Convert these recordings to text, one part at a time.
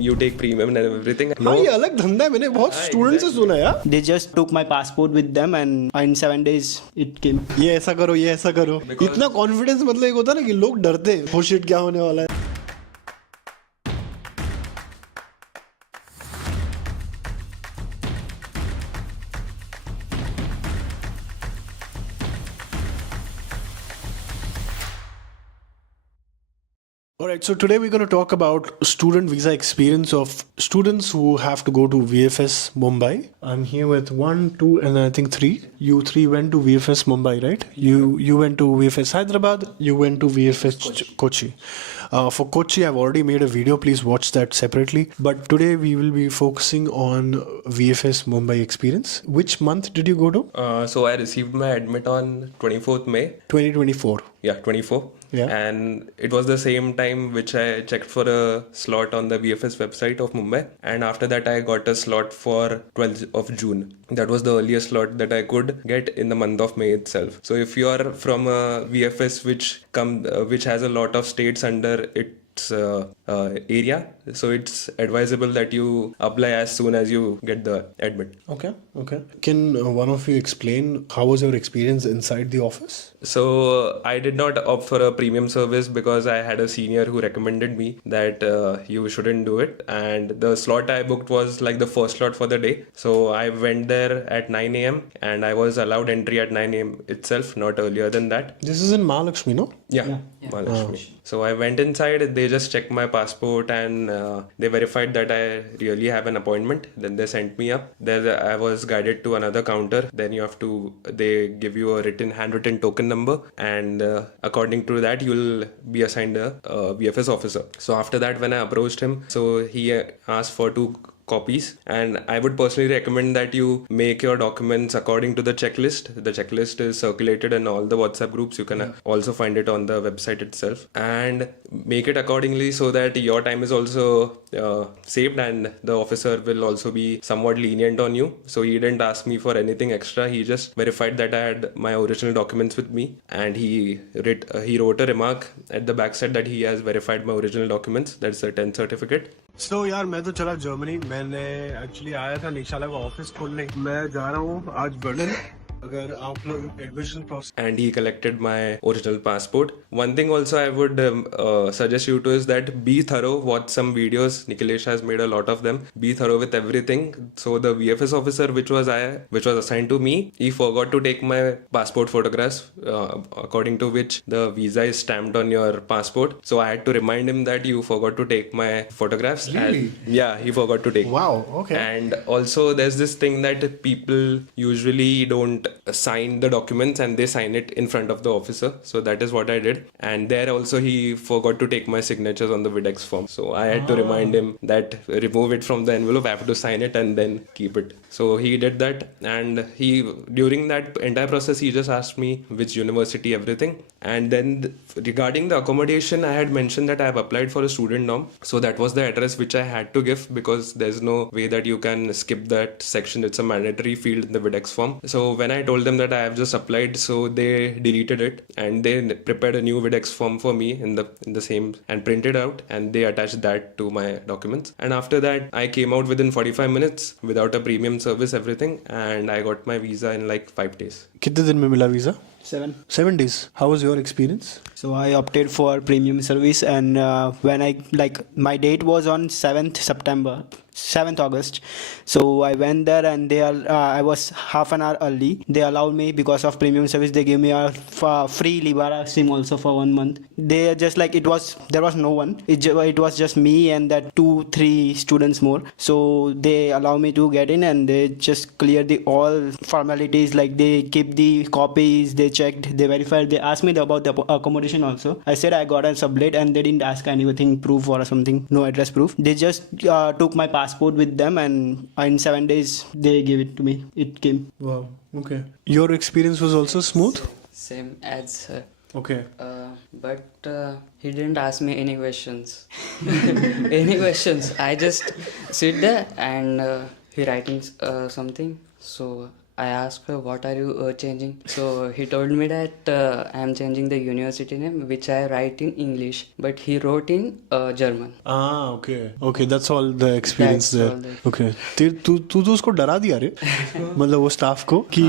You take premium and everything. हाँ ये अलग धंधा है, मैंने बहुत स्टूडेंट से सुना यार. They just took my passport with them and in 7 days it came. ये ऐसा करो, ये ऐसा करो. इतना कॉन्फिडेंस मतलब एक होता है ना कि लोग डरते हैं, oh shit क्या होने वाला है. Alright, so today we're going to talk about student visa experience of students who have to go to VFS Mumbai. I'm here with 1, 2 and I think 3. You 3 went to VFS Mumbai, right? You went to VFS Hyderabad, you went to VFS Kochi. For Kochi, I've already made a video, please watch that separately. But today we will be focusing on VFS Mumbai experience. Which month did you go to? So I received my admit on 24th May. 2024. Yeah, 24. Yeah. And it was the same time which I checked for a slot on the VFS website of Mumbai. And after that, I got a slot for 12th of June. That was the earliest slot that I could get in the month of May itself. So if you are from a VFS which has a lot of states under its area, so it's advisable that you apply as soon as you get the admit. Okay. Can one of you explain how was your experience inside the office? So I did not opt for a premium service because I had a senior who recommended me that you shouldn't do it. And the slot I booked was like the first slot for the day. So I went there at 9 a.m. and I was allowed entry at 9 a.m. itself, not earlier than that. This is in Mahalakshmi, no? Yeah. Mahalakshmi. So I went inside, they just checked my passport and they verified that I really have an appointment. Then they sent me up. There I was guided to another counter. Then they give you a handwritten token number, and according to that you'll be assigned a VFS officer. So after that, when I approached him, so he asked for 2 copies, and I would personally recommend that you make your documents according to the checklist. The checklist is circulated in all the WhatsApp groups. You can also find it on the website itself, and make it accordingly so that your time is also saved and the officer will also be somewhat lenient on you. So he didn't ask me for anything extra. He just verified that I had my original documents with me, and he wrote a remark at the backside that he has verified my original documents. That's the 10th certificate. So यार मैं तो चला Germany. मैंने actually आया था निशाला का office खोलने. मैं जा रहा हूँ आज बर्लिन. अगर आप लोग admission process. And he collected my original passport. One thing also I would suggest you to is that be thorough. Watch some videos. Nikhilesh has made a lot of them. Be thorough with everything. So the VFS officer which was assigned to me, he forgot to take my passport photographs, according to which the visa is stamped on your passport. So I had to remind him that you forgot to take my photographs. Really? Yeah, he forgot to take. Wow. Okay. And also there's this thing that people usually don't sign the documents and they sign it in front of the officer. So that is what I did. And there also he forgot to take my signatures on the Videx form. So I had to remind him that remove it from the envelope, I have to sign it and then keep it. So he did that, and during that entire process he just asked me which university, everything. And then regarding the accommodation, I had mentioned that I have applied for a student dorm. So that was the address which I had to give because there's no way that you can skip that section. It's a mandatory field in the Videx form. So when I told them that I have just applied, so they deleted it and they prepared a new Videx form for me in the same and printed out, and they attached that to my documents. And after that I came out within 45 minutes without a premium service, everything, and I got my visa in like 5 days. कितने दिन में मिला visa? 7 days. How was your experience? So I opted for premium service, and when my date was on 7th August. So I went there, and I was half an hour early. They allowed me because of premium service. They gave me a free Libara SIM also for 1 month. They just there was no one. It was just me and that 2-3 students more. So they allow me to get in, and they just clear all formalities. Like they keep the copies, they checked, they verified. They asked me about the accommodation also. I said I got a sublet, and they didn't ask anything proof or something, no address proof. They just took my passport with them, and in 7 days they gave it to me. It came. Wow. Okay. Your experience was also smooth? Same as her. Okay. But he didn't ask me any questions. I just sit there and he writing something. So I asked what are you changing. So he told me that I am changing the university name, which I write in English, but he wrote in German. Okay, that's all the experience That's there. all the- Okay, तू तू तो उसको डरा दिया रे मतलब वो staff को कि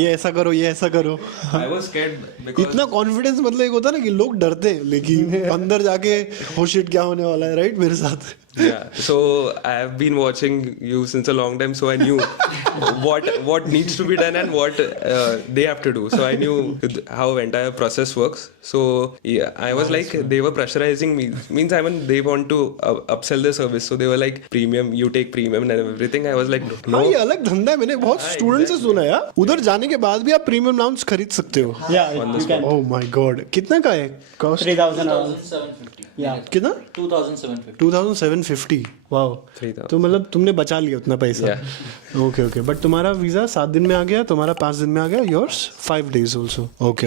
ये ऐसा करो ये ऐसा करो I was scared because इतना कॉन्फिडेंस मतलब एक होता है ना कि लोग डरते हैं लेकिन अंदर जाके हो शिट क्या होने वाला है राइट मेरे साथ yeah. So I have been watching you since a long time, so I knew what needs to be done and what they have to do. So I knew how entire process works. So yeah, I was like they were pressurizing me. Means I mean they want to upsell the service, so they were like premium. You take premium and everything. I was like हाँ no. ये अलग धंधा है मैंने बहुत student से सुना है यार उधर जाने के बाद भी आप प्रीमियम लाउंज खरीद सकते हो Yeah, you can. Oh my God कितना का है कॉस्ट 3,000 around. 2750. Yeah. कितना 2750. 2750 वाओ 3,000. तो मतलब तुमने बचा लिया उतना पैसा ओके बट तुम्हारा वीजा 7 दिन में आ गया तुम्हारा 5 दिन में आ गया योर्स 5 days ऑल्सो ओके